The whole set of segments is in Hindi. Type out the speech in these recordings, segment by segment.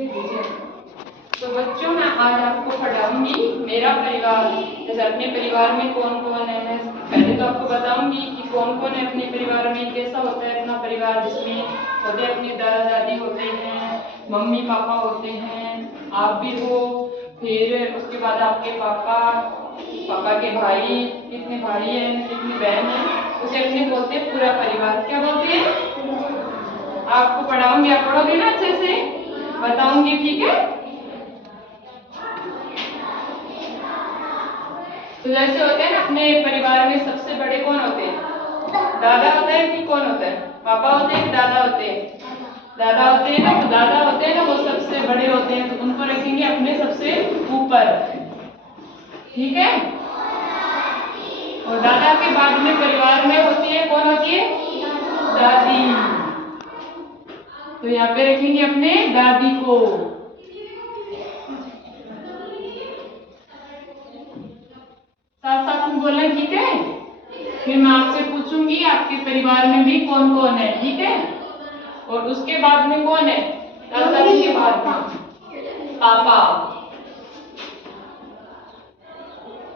तो बच्चों, मैं आज आपको पढ़ाऊंगी मेरा परिवार। जैसे अपने परिवार में कौन कौन है, मैं पहले तो आपको बताऊंगी कि कौन कौन है अपने परिवार में, कैसा होता है अपना परिवार, जिसमें होते हैं अपने दादा दादी होते हैं, मम्मी पापा होते हैं, आप भी हो। फिर उसके बाद आपके पापा के भाई, कितने भाई हैं, कितनी बहन है, उसे अपने बोलते हैं पूरा परिवार। क्या बोलते हैं? आपको पढ़ाऊंगी, आप पढ़ोगे ना अच्छे से, बताऊंगी, ठीक है। तो जैसे होते हैं ना अपने परिवार में सबसे बड़े कौन होते हैं? दादा होते हैं कि कौन होता है? पापा होते हैं कि दादा होते हैं? दादा होते हैं ना। तो दादा होते हैं ना, वो सबसे बड़े होते हैं, तो उनको रखेंगे अपने सबसे ऊपर, ठीक है। और दादा के बाद में परिवार में होती है, कौन होती है? दादी। तो यहाँ पे रखेंगे अपने दादी को। साथ साथ में बोलना, ठीक है। फिर मैं आपसे पूछूंगी आपके परिवार में भी कौन कौन है, ठीक है। और उसके बाद में कौन है? दादा दादी के बाद में पापा।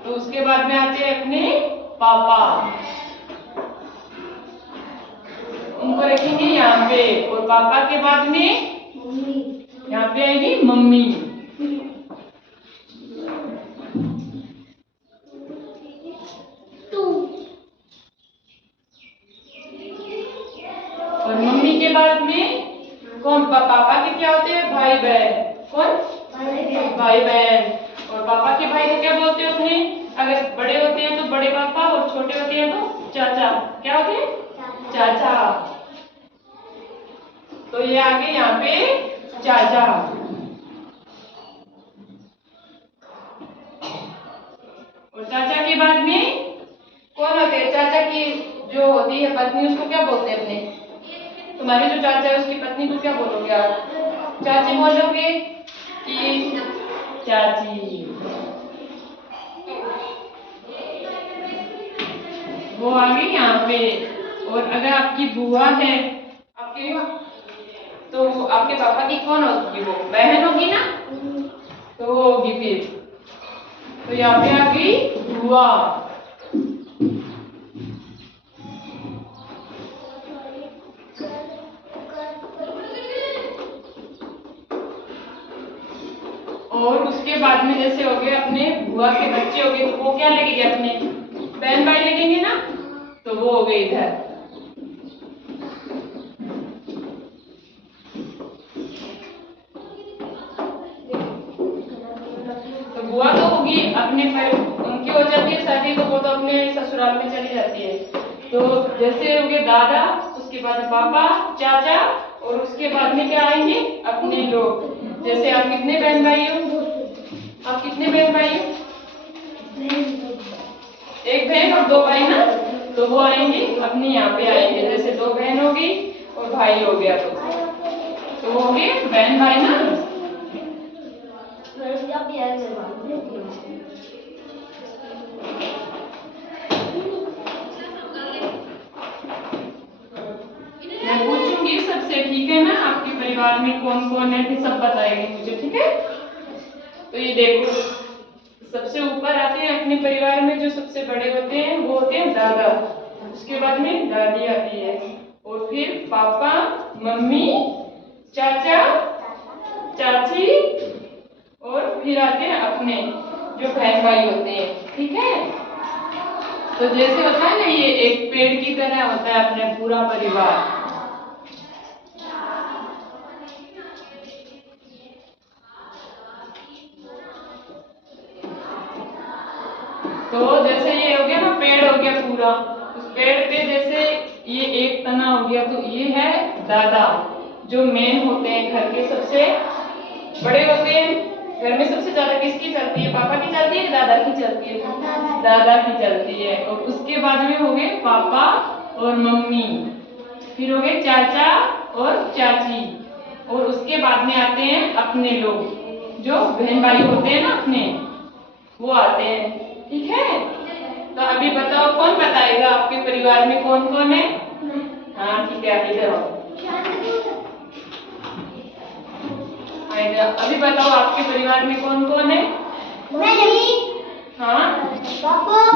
तो उसके बाद में आते हैं अपने पापा, उनको रखेंगे यहाँ पे। और पापा के बाद में यहाँ पे आएगी मम्मी। और मम्मी के बाद में कौन? पापा के क्या होते हैं? भाई बहन। कौन? भाई बहन। और पापा के भाई को क्या बोलते हैं अपने? अगर बड़े होते हैं तो बड़े पापा, और छोटे होते हैं तो चाचा। क्या होते हैं? चाचा। तो ये आगे यहाँ पे चाचा। और चाचा के बाद में कौन होते हैं? चाचा की जो होती है पत्नी, उसको क्या बोलते हैं अपने? तुम्हारी जो चाचा है उसकी पत्नी को क्या बोलोगे आप? चाची बोलोगे कि चाची? वो आ गई यहाँ पे। और अगर आपकी बुआ है आपकी, तो आपके पापा की कौन होगी? वो बहन होगी ना, तो वो होगी फिर। तो यहाँ पे आ गई बुआ। और उसके बाद में जैसे हो गए अपने बुआ के बच्चे हो गए, तो वो क्या लगेंगे? अपने बहन भाई लगेंगे ना, तो वो हो गए इधर। तो बुआ तो होगी अपने उनकी हो जाती है शादी, तो वो तो अपने ससुराल में चली जाती है। तो जैसे हो गए दादा, उसके बाद पापा, चाचा, और उसके बाद में क्या आएंगे? अपने लोग। जैसे आप कितने बहन भाई हो? आप कितने बहन भाई हो? एक बहन और दो भाई ना, तो वो आएंगे अपने यहाँ पे आएंगे। जैसे दो बहन होगी और भाई हो गया, तो वो हो गए बहन भाई ना। मैं पूछूंगी सबसे, ठीक है ना, आपके परिवार में कौन कौन है, फिर सब बताएंगे मुझे, ठीक है। तो ये देखो, सबसे ऊपर आते हैं अपने परिवार में, जो सबसे बड़े होते हैं वो होते हैं दादा। उसके बाद में दादी आती है, और फिर पापा, मम्मी, चाचा, चाची, और फिर आते हैं अपने जो बहन भाई होते हैं, ठीक है। तो जैसे होता है ना, ये एक पेड़ की तरह होता है अपने पूरा परिवार। तो जैसे ये हो गया ना, पेड़ हो गया पूरा, उस पेड़ पे जैसे ये एक तना हो गया, तो ये है दादा, जो मेन होते हैं, घर के सबसे बड़े होते हैं। घर में सबसे ज्यादा किसकी चलती है? पापा की चलती है, दादा की चलती है? दादा की चलती है। और उसके बाद में हो गए पापा और मम्मी, फिर हो गए चाचा और चाची, और उसके बाद में आते हैं अपने लोग, जो बहन भाई होते हैं ना अपने, वो आते हैं, ठीक है। तो अभी बताओ, कौन बताएगा आपके परिवार में कौन कौन है? हाँ ठीक है, इधर आओ। आइडिया। अभी बताओ आपके परिवार में कौन कौन है? मम्मी, हाँ, पापा,